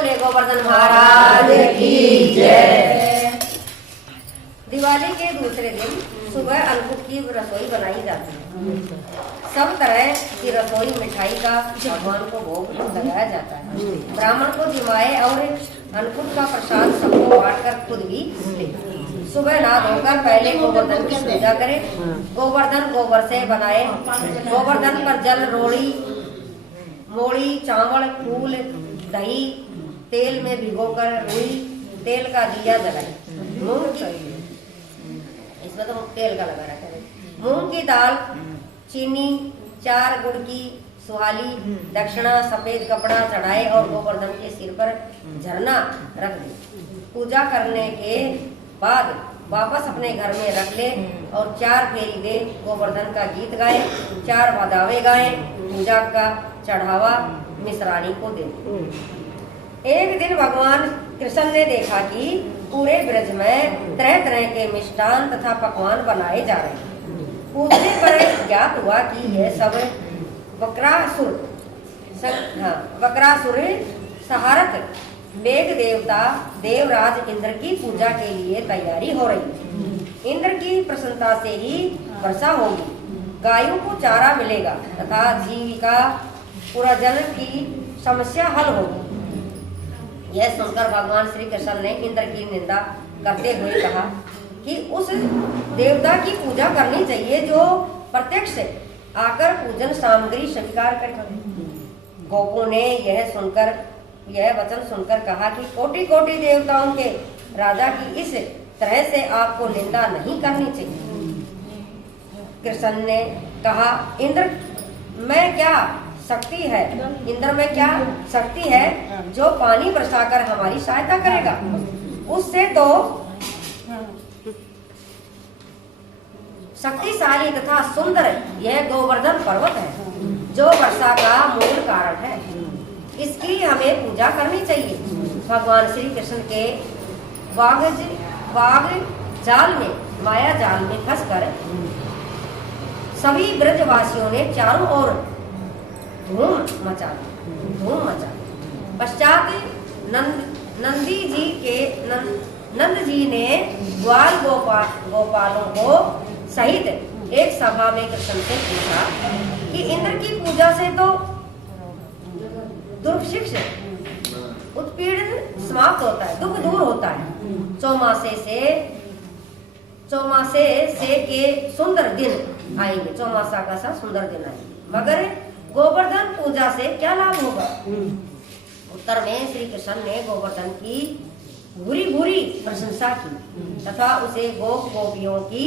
बोले गोवर्धन महाराज की जय। दिवाली के दूसरे दिन सुबह अन्नकूट की रसोई बनाई जाती है। सब तरह की रसोई मिठाई का भगवान को भोग लगाया जाता है। ब्राह्मण को जिमाए और अन्नकूट का प्रसाद सबको बांटकर खुद भी ले। सुबह नहा धोकर पहले गोवर्धन की पूजा करें। गोवर्धन गोबर से बनाए। गोवर्धन पर जल, रोड़ी, मोड़ी, चावल, फूल, दही तेल में भिगोकर रुई तेल का दिया जलाए। मूंग की, इसमें तो तेल का लगा रखा है। मूंग की दाल, चीनी, 4 गुड़ की सुहाली, दक्षिणा, सफेद कपड़ा चढ़ाए और गोवर्धन के सिर पर झरना रख दे। पूजा करने के बाद वापस अपने घर में रख ले और 4 फेरी दे। गोवर्धन का गीत गाए, 4 बधावे गाए। पूजा का चढ़ावा मिश्रानी को दे। एक दिन भगवान कृष्ण ने देखा कि पूरे ब्रज में तरह तरह के मिष्टान तथा पकवान बनाए जा रहे हैं। पूछने पर ज्ञात हुआ कि यह सब वक्रासुर सहारक मेघ देवता देवराज इंद्र की पूजा के लिए तैयारी हो रही है। इंद्र की प्रसन्नता से ही वर्षा होगी, गायों को चारा मिलेगा तथा जीविका पुराजन की समस्या हल होगी। यह सुनकर भगवान श्री कृष्ण ने इंद्र की निंदा करते हुए कहा कि उस देवता की पूजा करनी चाहिए जो प्रत्यक्ष आकर पूजन सामग्री स्वीकार करे। गोपों ने यह वचन सुनकर कहा कि कोटि कोटि देवताओं के राजा की इस तरह से आपको निंदा नहीं करनी चाहिए। कृष्ण ने कहा, इंद्र में क्या शक्ति है जो पानी बरसाकर हमारी सहायता करेगा। उससे तो शक्तिशाली तथा सुंदर यह गोवर्धन पर्वत है जो वर्षा का मूल कारण है। इसकी हमें पूजा करनी चाहिए। भगवान श्री कृष्ण के माया जाल में फंसकर सभी ब्रजवासियों ने चारों ओर धूम मचा। पश्चात नंद जी ने ग्वाल गोपालों को सहित एक सभा में कृष्ण से पूछा कि इंद्र की पूजा से तो दुर्शिक्ष उत्पीड़न समाप्त होता है, दुख दूर होता है। चौमासे से के सुंदर दिन आएंगे, चौमासा का सा सुंदर दिन आएंगे, मगर गोवर्धन पूजा से क्या लाभ होगा। उत्तर में श्री कृष्ण ने गोवर्धन की भूरी प्रशंसा की तथा उसे गोपियों की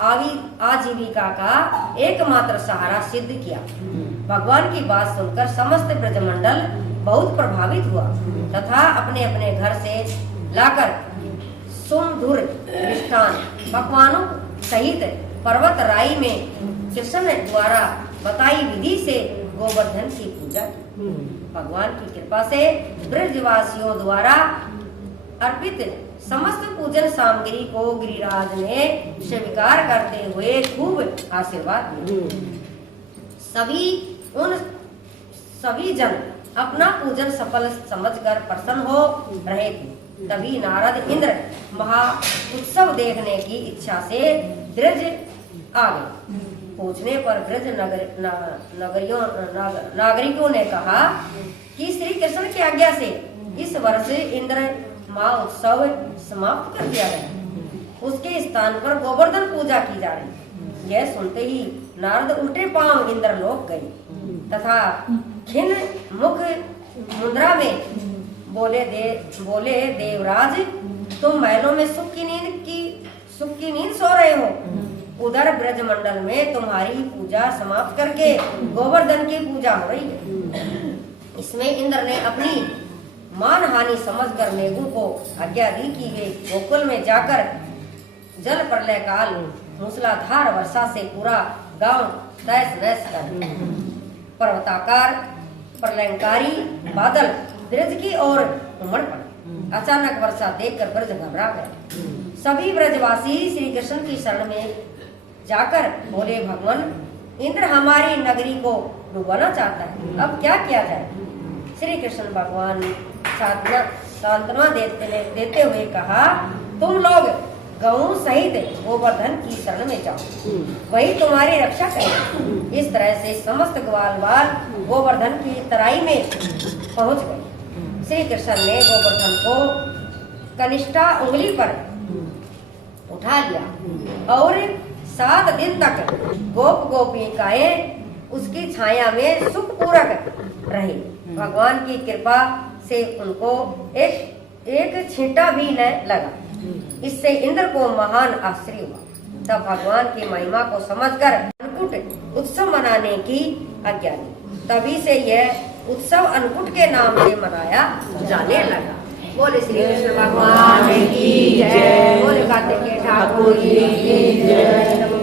आजीविका का एकमात्र सहारा सिद्ध किया। भगवान की बात सुनकर समस्त ब्रजमंडल बहुत प्रभावित हुआ तथा अपने अपने घर से लाकर सुमधुर मिष्ठान पकवानों सहित पर्वत राई में कृष्ण द्वारा बताई विधि से गोवर्धन की पूजा की। भगवान की कृपा से ब्रजवासियों द्वारा अर्पित समस्त पूजन सामग्री को गिरिराज ने स्वीकार करते हुए खूब आशीर्वाद दिया। सभी जन अपना पूजन सफल समझकर प्रसन्न हो रहे थे। तभी नारद इंद्र महा उत्सव देखने की इच्छा से ब्रज आ गए। पूछने पर ब्रज नागरिकों ने कहा कि श्री कृष्ण की आज्ञा से इस वर्ष इंद्र महोत्सव समाप्त कर दिया गया। उसके स्थान पर गोवर्धन पूजा की जा रही। यह सुनते ही नारद उल्टे पांव इंद्रलोक गए तथा खिन्न मुख मुद्रा में बोले देवराज, तुम महलों में सुख की नींद सो रहे हो। उधर ब्रजमंडल में तुम्हारी पूजा समाप्त करके गोवर्धन की पूजा हो रही है। इसमें इंद्र ने अपनी मान हानि समझकर मेघों को आज्ञा दी कि वे गोकुल में जाकर जल प्रलय काल मूसलाधार वर्षा से पूरा गांव तहस नहस कर। पर्वताकार प्रलयंकारी बादल ब्रज की ओर उमड़ पड़े। अचानक वर्षा देखकर ब्रज घबरा गए। सभी ब्रजवासी श्री कृष्ण की शरण में जाकर बोले, भगवान, इंद्र हमारी नगरी को डुबाना चाहता है, अब क्या किया जाए। श्री कृष्ण भगवान सांत्वना देते हुए कहा, तुम लोग गऊ सहित गोवर्धन की शरण में जाओ, वही तुम्हारी रक्षा करें। इस तरह से समस्त ग्वाल बाल गोवर्धन की तराई में पहुंच गए। श्री कृष्ण ने गोवर्धन को कनिष्ठा उंगली पर उठा लिया और 7 दिन तक गोप गोपिकाएं उसकी छाया में सुखपूर्वक रही। भगवान की कृपा से उनको एक छींटा भी न लगा। इससे इंद्र को महान आश्चर्य हुआ। तब भगवान की महिमा को समझकर अन्नकूट उत्सव मनाने की आज्ञा दी। तभी से यह उत्सव अन्नकूट के नाम से मनाया जाने लगा। बोले श्री कृष्ण भगवान की जय। बोले कार्तिकेय ठाकुर की जय।